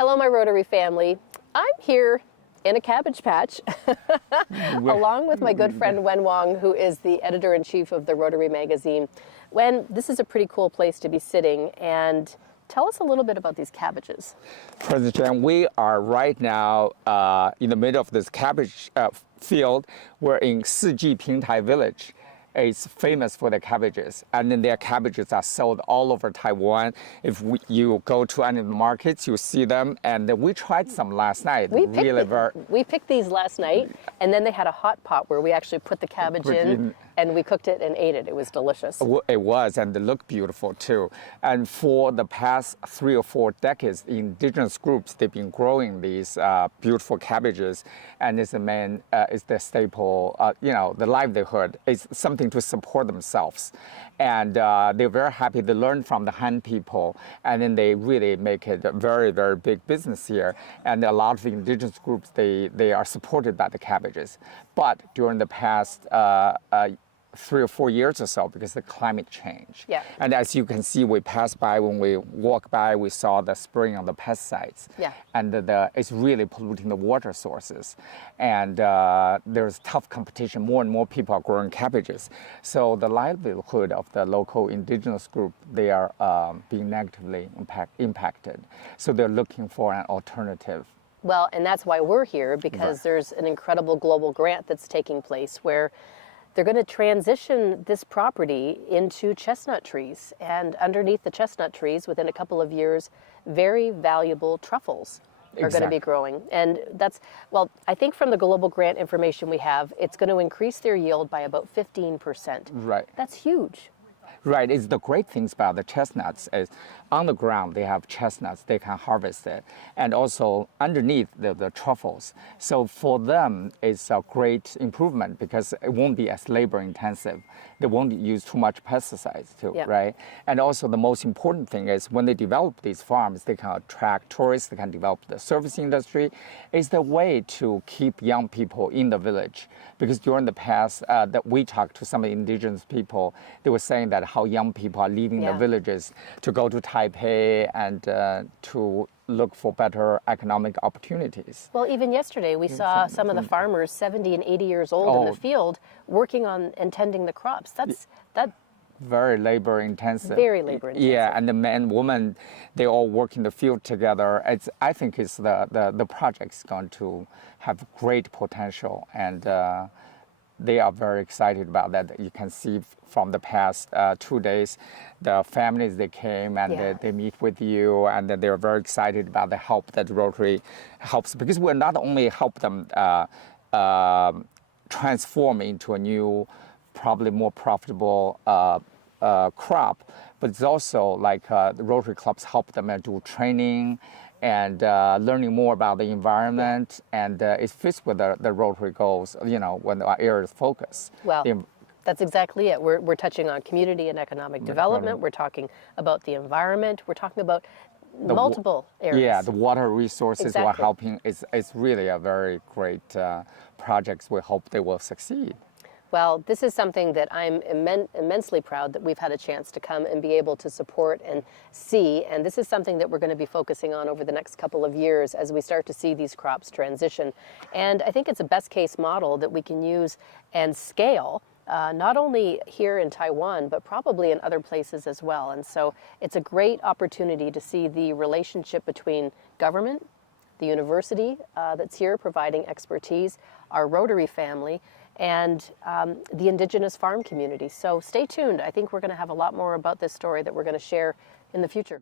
Hello, my Rotary family. I'm here in a cabbage patch along with my good friend Wen Huang, who is the editor-in-chief of the Rotary magazine. Wen, this is a pretty cool place to be sitting, and tell us a little bit about these cabbages. President Chen, we are right now in the middle of this cabbage field. We're in Siji Pingtai village. It's famous for the cabbages, and then their cabbages are sold all over Taiwan. If you go to any of the markets, you see them, and we tried some last night. We picked these last night, and then they had a hot pot where we actually put the cabbage in, and we cooked it and ate it. It was delicious. It was, and they look beautiful too. And for the past 3 or 4 decades, indigenous groups, they've been growing these beautiful cabbages, and it's the staple, the livelihood. It's something to support themselves. And they're very happy to learn from the Han people, and then they really make it a very, very big business here. And a lot of indigenous groups, they are supported by the cabbages. But during the past 3 or 4 years or so, because of the climate change. Yeah. And as you can see, we passed by, when we walk by, we saw the spraying of the pesticides. Yeah. And it's really polluting the water sources. And there's tough competition. More and more people are growing cabbages. So the livelihood of the local indigenous group, they are being negatively impacted. So they're looking for an alternative. Well, and that's why we're here, because there's an incredible global grant that's taking place where they're going to transition this property into chestnut trees. And underneath the chestnut trees, within a couple of years, very valuable truffles are going to be growing. And I think from the global grant information we have, it's going to increase their yield by about 15%. Right. That's huge. Right. It's the great things about the chestnuts is on the ground they have chestnuts, they can harvest it, and also underneath the truffles. So for them, it's a great improvement because it won't be as labor intensive. They won't use too much pesticides too, right? And also the most important thing is when they develop these farms, they can attract tourists, they can develop the service industry. It's the way to keep young people in the village, because during the past that we talked to some indigenous people, they were saying that how young people are leaving the villages to go to Taipei and to look for better economic opportunities. Well, even yesterday we saw some of the farmers 70 and 80 years old in the field working on and tending the crops. That's very labor intensive. Very labor intensive. Yeah, and the men, women, they all work in the field together. I think it's the project's going to have great potential, and they are very excited about that. You can see from the past 2 days, the families, they came and they meet with you, and they're very excited about the help that Rotary helps, because we'll not only help them transform into a new, probably more profitable crop, but it's also like the Rotary clubs help them do training and learning more about the environment, and it fits with the Rotary goals, when our areas focus. Well, that's exactly it. We're touching on community and economic development. We're talking about the environment. We're talking about multiple areas. Yeah, the water resources we're helping. It's really a very great project. We hope they will succeed. Well, this is something that I'm immensely proud that we've had a chance to come and be able to support and see. And this is something that we're going to be focusing on over the next couple of years as we start to see these crops transition. And I think it's a best case model that we can use and scale, not only here in Taiwan, but probably in other places as well. And so it's a great opportunity to see the relationship between government, the university that's here providing expertise, our Rotary family, and the indigenous farm community. So stay tuned. I think we're going to have a lot more about this story that we're going to share in the future.